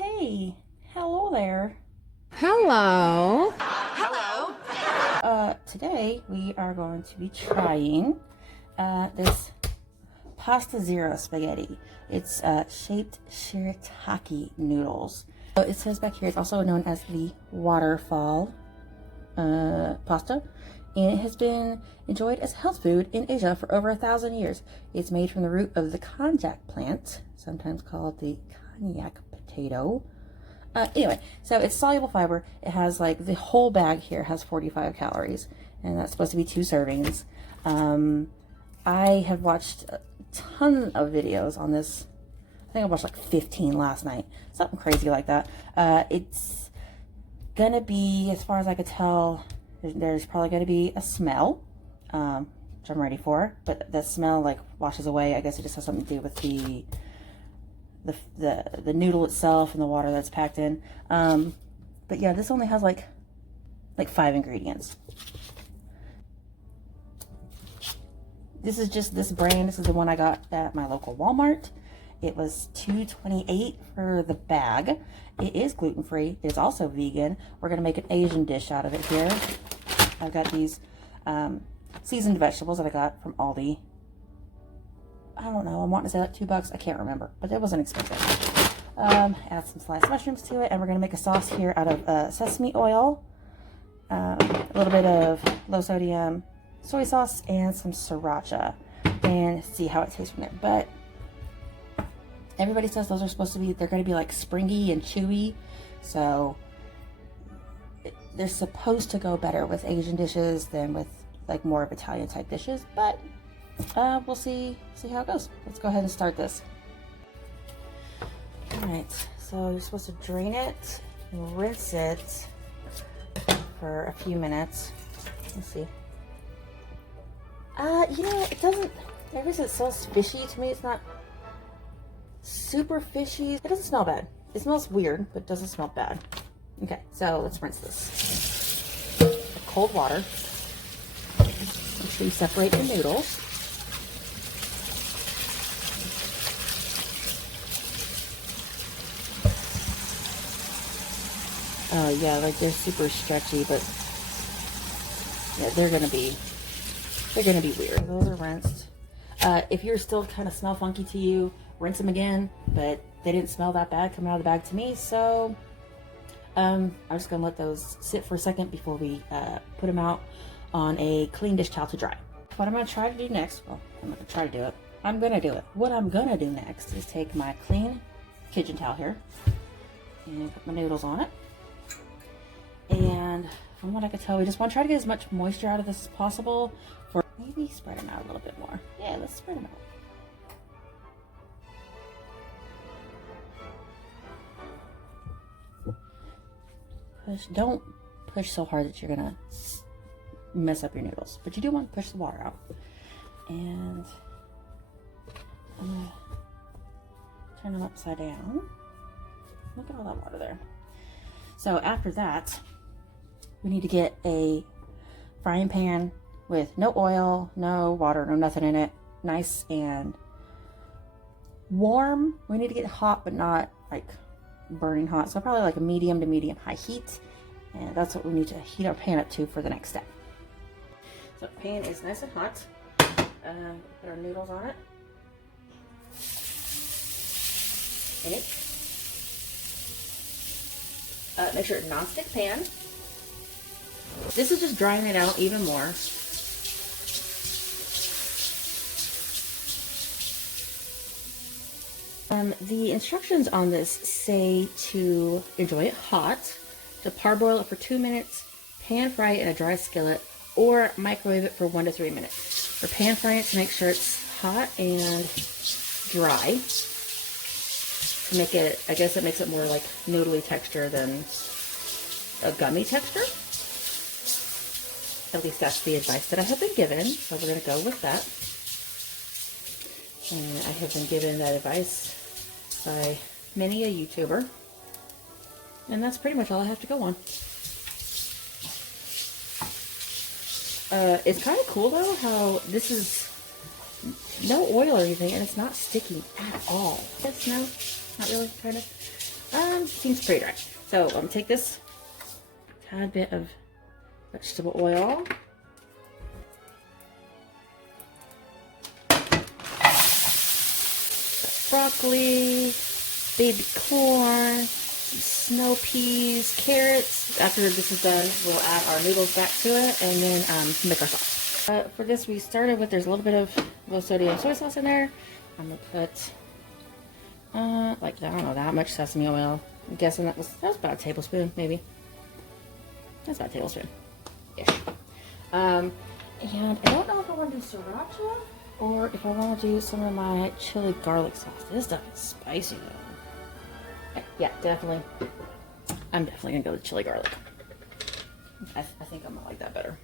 Hey, hello there. Hello. Hello. Today we are going to be trying this pasta zero spaghetti. It's shaped shirataki noodles. So it says back here it's also known as the waterfall pasta, and it has been enjoyed as health food in Asia for over 1,000 years. It's made from the root of the konjac plant, sometimes called the konjac potato. Anyway, so it's soluble fiber. It has like the whole bag here has 45 calories, and that's supposed to be 2 servings. I have watched a ton of videos on this. I think I watched like 15 last night, something crazy like that. It's gonna be, as far as I could tell, there's probably gonna be a smell, which I'm ready for, but the smell like washes away. I guess it just has something to do with the noodle itself and the water that's packed in. But yeah, this only has like 5 ingredients. This is just this brand. This is the one I got at my local Walmart. It was $2.28 for the bag. It is gluten-free. It is also vegan. We're gonna make an Asian dish out of it here. I've got these seasoned vegetables that I got from Aldi. I don't know, I'm wanting to say like $2. I can't remember, but it wasn't expensive. Add some sliced mushrooms to it, and we're gonna make a sauce here out of sesame oil, a little bit of low sodium soy sauce, and some sriracha, and see how it tastes from there. But everybody says those are supposed to be, they're gonna be like springy and chewy, so they're supposed to go better with Asian dishes than with like more of Italian type dishes, but we'll see how it goes. Let's go ahead and start this. All right, so you're supposed to drain it and rinse it for a few minutes. Let's see. You know, it doesn't, I guess it smells fishy to me. It's not super fishy. It doesn't smell bad. It smells weird, but it doesn't smell bad. Okay, so let's rinse this. With cold water. Make sure you separate the noodles. Oh yeah, like they're super stretchy, but yeah, they're gonna be weird. Those are rinsed. If you're still kind of smell funky to you, rinse them again, but they didn't smell that bad coming out of the bag to me, so I'm just gonna let those sit for a second before we put them out on a clean dish towel to dry. What I'm gonna try to do next, well, I'm not gonna try to do it, I'm gonna do it. What I'm gonna do next is take my clean kitchen towel here and put my noodles on it. And from what I could tell, we just want to try to get as much moisture out of this as possible. For maybe spread them out a little bit more. Yeah, let's spread them out. Don't push so hard that you're gonna mess up your noodles, but you do want to push the water out. And I'm gonna turn them upside down. Look at all that water there. So after that, we need to get a frying pan with no oil, no water, no nothing in it. Nice and warm. We need to get hot, but not like burning hot. So probably like a medium to medium high heat. And that's what we need to heat our pan up to for the next step. So the pan is nice and hot. Put our noodles on it. Make sure it's a non-stick pan. This is just drying it out even more. The instructions on this say to enjoy it hot, to parboil it for 2 minutes, pan fry it in a dry skillet, or microwave it for 1 to 3 minutes. For pan frying it, to make sure it's hot and dry. To make it, I guess it makes it more like noodly texture than a gummy texture. At least that's the advice that I have been given, so we're going to go with that. And I have been given that advice by many a YouTuber. And that's pretty much all I have to go on. It's kind of cool though how this is no oil or anything, and it's not sticky at all. Yes, no, not really, kind of. Seems pretty dry. So I'm gonna take this tad bit of vegetable oil. Broccoli, baby corn, snow peas, carrots. After this is done, we'll add our noodles back to it and then make our sauce. For this, we started with, there's a little bit of low sodium soy sauce in there. I'm gonna put like, I don't know, that much sesame oil. I'm guessing that was about a tablespoon, maybe. That's about a tablespoon. Ish. And I don't know if I want to do sriracha or if I want to do some of my chili garlic sauce. This stuff is spicy though. Yeah, definitely. I'm definitely gonna go with chili garlic. I think I'm gonna like that better.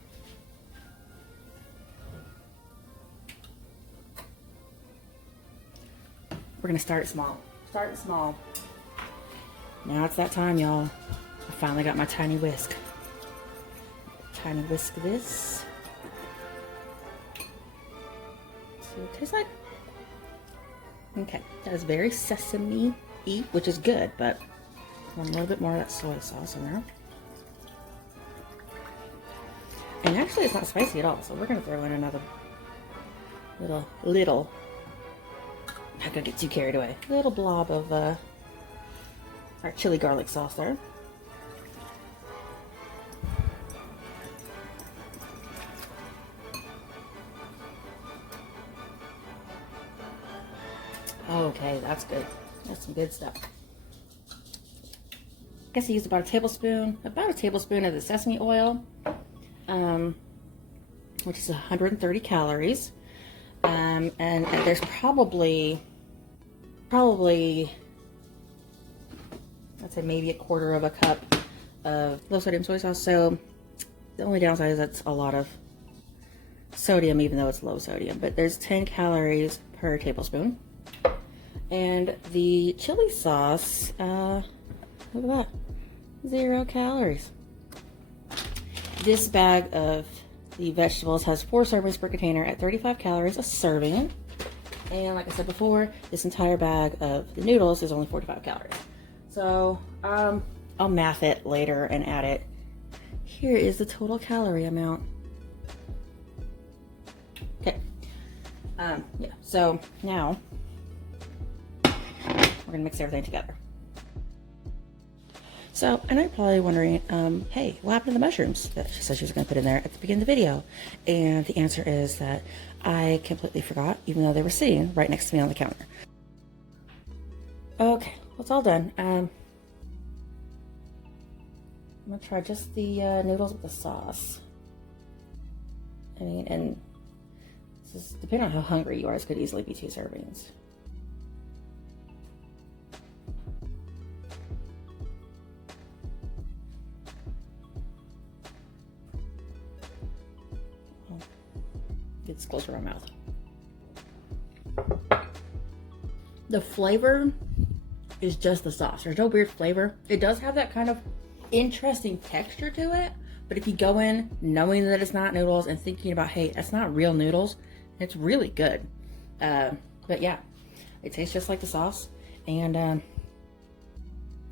We're gonna start small. Start small. Now it's that time, y'all. I finally got my tiny whisk. Tiny whisk this. See what it tastes like. Okay, that is very sesame-y, which is good, but I want a little bit more of that soy sauce in there. And actually, it's not spicy at all, so we're gonna throw in another little. Not gonna get too carried away. Little blob of our chili garlic sauce there. Okay, that's good. That's some good stuff. I guess I used about a tablespoon of the sesame oil, which is 130 calories. And there's probably, I'd say maybe a quarter of a cup of low sodium soy sauce. So the only downside is that's a lot of sodium, even though it's low sodium. But there's 10 calories per tablespoon. And the chili sauce, look at that, 0 calories. This bag of the vegetables has 4 servings per container at 35 calories a serving. And like I said before, this entire bag of the noodles is only 45 calories. So I'll math it later and add it. Here is the total calorie amount. Okay. Yeah, so now we're gonna mix everything together. So, and I'm probably wondering, hey, what happened to the mushrooms that she said she was going to put in there at the beginning of the video? And the answer is that I completely forgot, even though they were sitting right next to me on the counter. Okay, well, it's all done. I'm going to try just the noodles with the sauce. I mean, and this is, depending on how hungry you are, this could easily be 2 servings. It's closer to my mouth. The flavor is just the sauce. There's no weird flavor. It does have that kind of interesting texture to it, but if you go in knowing that it's not noodles and thinking about, hey, that's not real noodles, it's really good. But yeah, it tastes just like the sauce, and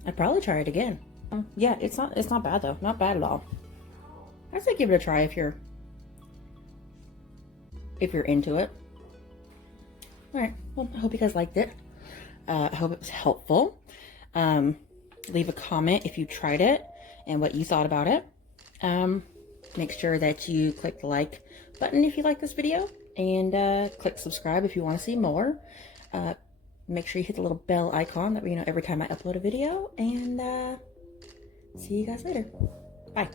I'd probably try it again. Yeah, it's not bad though. Not bad at all. I'd say give it a try if you're into it. All right, well, I hope you guys liked it. I hope it was helpful. Leave a comment if you tried it and what you thought about it. Make sure that you click the like button if you like this video, and click subscribe if you want to see more. Make sure you hit the little bell icon, that way you know every time I upload a video, and see you guys later. Bye.